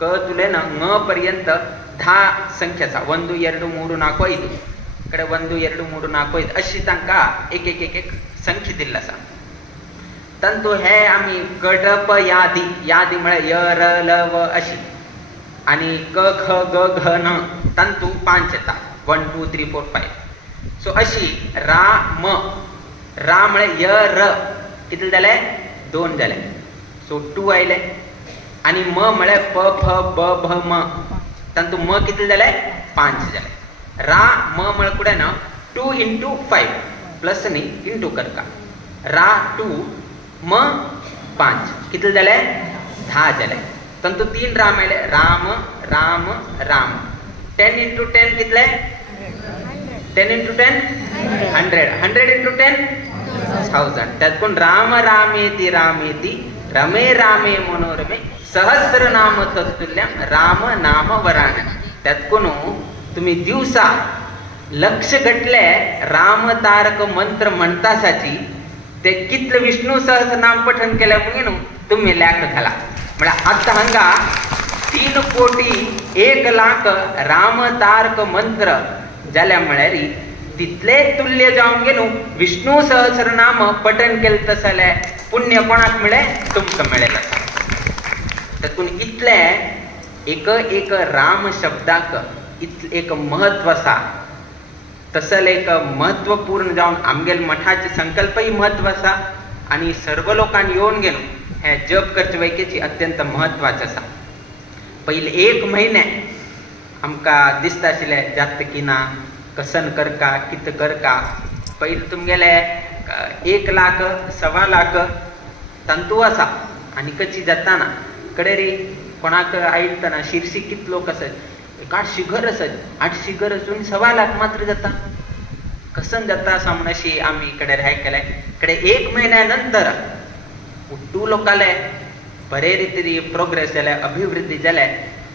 ಕ ತುಲೆನ ङ पर्यंत 10 ಸಂಖ್ಯೆಸ 1 2 3 4 5 ಕಡೆ 1 2 3 4 5 अशी तांकां एक एक एक एक संख्या दिल्ला आसा. तंतु हे आमी गटप यादी यादी म्हळ्यार य र ल व अशी आणि क ख ग घ न तंतु 5 येता 1 2 3 4 5. सो अशी रा म रा म्हळ्यार य र कितले जाले 2 जाले. सो 2 आयले आणि म म्हळ्यार प फ ब भ म तंतु म कितले जाले 5 जाले. रा म म्हळ्यार कुठे ना 2 into 5 प्लस न्ही इंटू करता रा 2 म 5 कितले जाले 10 जाले. तंतु 3 राम आयले राम राम राम 10 into 10 कितले 10 into 10 100 100 into 10 1000. त्यात कोण राम रामेति रामेति रमे रामे मनोरमे सहस्रनाम तत्तुल्यम राम नाम वराण. त्यात कोण तुम्ही दिवसा लक्ष गटले राम तारक मंत्र म्हणतासाची ते कितले विष्णू सहस्रनाम पठण केल्या म्हणून तुम्ही लेख घाला. म्हणजे आता हंगा 3 कोटी 1 लाख राम तारक मंत्र जाल्या म्हळ्यार तितले तुल्य जावन गेलो विष्णू सहस्रनाम पठण केले तसले पुण्य कोणाक मिळे तुमकां मिळेल. तातून इतले एक एक राम शब्दाक एक महत्व आसा. तसले एक महत्वपूर्ण जावन आमगेल मठाची संकल्पही महत्व आसा आणि सर्व लोकांनी येवन गेलो हे जप करचे वैकेची अत्यंत महत्वाचे आसा. पहिले 1 महिने आमकां दिसता आशिल्ले जात की ना कसन करका कित करका. पहिले तुमगेले 1 लाख 1.25 लाख तंतू आसा आणि कशी जाता ना कडेरी कोणाक आयकतना शिरसी कित लोक आसत 800 घर आसत 800 घर असून 1.25 लाख मात्र जाता कसन जाता असा म्हणून अशी आम्ही कडे हे केले. कडे 1 महिन्यानंतर उट्टू लोकाले बरे रितीरी प्रोग्रेस जाले अभिवृद्धी जाले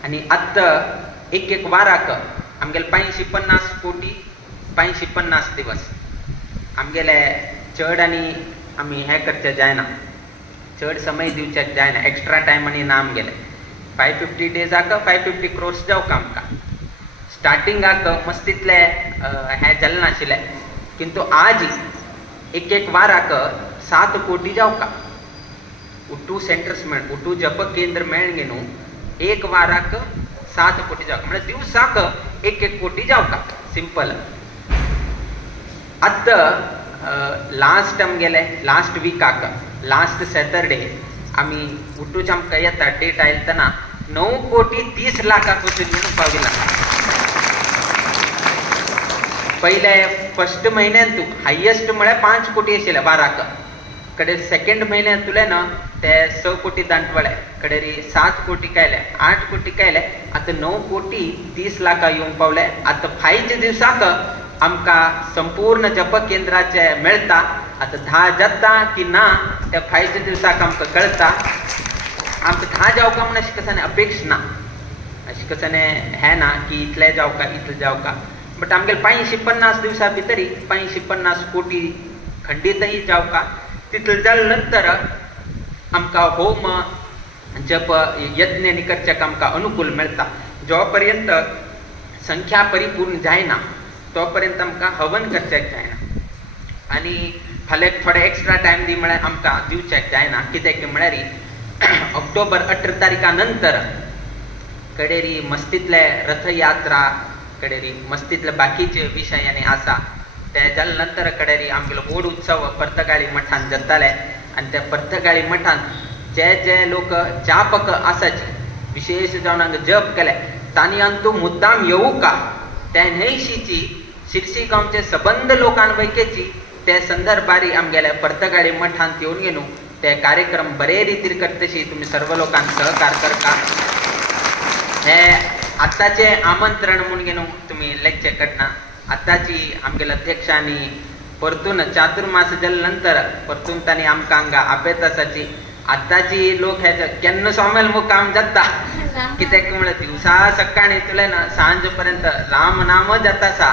आणि आत्ता एक एक वाराक आमगेले 550 कोटी 550 दिवस आमगेले चड आणि आम्ही हे करचे जायना चड समय दिवचे जायना एक्स्ट्रा टायम आणि नाम गेले 550 डेजाक 550 crores जावका आमकां. स्टार्टिंगाक मस्तितले हे जालें नाशिल्ले किंतु आज एक एक वाराक 7 कोटी जावका. उट्टू सेंटर्स मेळ उट्टू जप केंद्र मेळगे न्हू 1 वाराक 7 कोटी जावका म्हणजे दिवसाक 1 कोटी जावका सिंपल. आत्ता लास्ट आमगेले लास्ट विकाक लास्ट सॅटरडे आम्ही उट्टूच्या आमकां येता डेट आयली तेन्ना 9,30,00,000 वचून येवन पाविला. पहिले फर्स्ट म्हयन्यान तू हायेस्ट म्हळ्यार 5 कोटी आशिल्ले वाराक कडे सेकंड म्हयन्यान तुले ना ते 6 कोटी दांटवळे कडेरी 7 कोटी कायले 8 कोटी कायले आता 9,30,00,000 येवन पावले. आता 5 दिवसाक आमकां संपूर्ण जप केंद्राचे मेळटा. आता 10 जाता की ना त्या 5 दिवसाक आमकां कळटा. आमकां 10 जावका म्हणून अशें कसाने अपेक्षा ना अशें कसाने हे ना की इतले जावका इतले जावका. बट आमगेले 550 दिवसा भितरी 550 कोटी खंडितही जावका. तितले जाले नंतर आमकां होम जप यज्ञ करच्याक आमकां अनुकूल मेळटा. जो पर्यंत संख्या परिपूर्ण जायना तो पर्यंत आमकां हवन करच्याक जायना आणि फाल्यां थोडे एक्स्ट्रा टायम दी म्हळ्यार आमकां दिवच्याक जायना. कित्याक म्हळ्यार ऑक्टोबर 18 तारखा नंतर कडेरी मस्तीतले रथयात्रा कडेरी मस्तीतले बाकीचे विशय आनी आसा ते जाले नंतर कडेरी आमगेलो व्हड उत्सव पर्तगाळी मठान जाताले आणि त्या पर्तगाळी मठान जे जे लोक जापक आसाचे विशेष जावन हांगा जप केले तांणी अंतू मुद्दाम येवू का त्या न्हयशीची शिरसी गांवचे सबंद लोकांपैकीची ते संदर्भारी आमगेल्या पर्तगाळी मठांत येवन गेलो ते कार्यक्रम बरे रितीन करतशी तुम्ही सर्व लोकांक सहकार करता. हे आताचे आमंत्रण म्हणून गेलो तुम्ही लेखचे कडना आताची आमगेल्या अध्यक्षांनी परतून चातुर्मास जाले नंतर परतून तांणी आमकां हांगा आपयत आसाची आताची लोक हे केन्ना सोमेल मुक्काम जाता कित्याक म्हळ्यार दिवसा सकाळी तुले ना सांज पर्यंत राम नाम जाता आसा.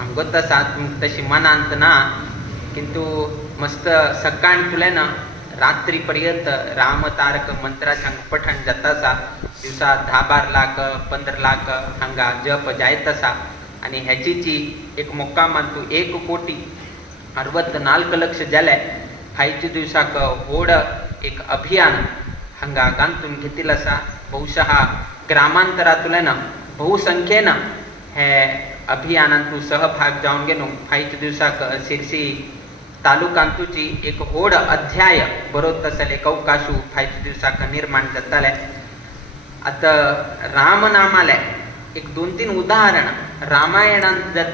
आमगोत आसा तशी मनांत ना किंतु मस्त सकाळी तुले ना रात्रीपर्यंत राम तारक मंत्राच्या पठण जातासा दिवसा 10-12 लाख 15 लाख हांगा जप जायतसा आणि ह्याची एक मुक्कामांतू 1,64,40,00,000 जाले हायच्या दिवसाक व्हड एक अभियान हांगा गांतून घेतिल आसा बहुशः ग्रामांतरांतल्यान बहुसंख्येन हे अभियानांतू सहभाग जावन गेलो हायच्या दिवसाक शिरसी तालुकांतूची एक व्हड अध्याय बरोत आसले एक अवकाशू हायच्या दिवसाक निर्माण जाताले आता राम नामाले एक 2-3 उदाहरण रामायणांत जर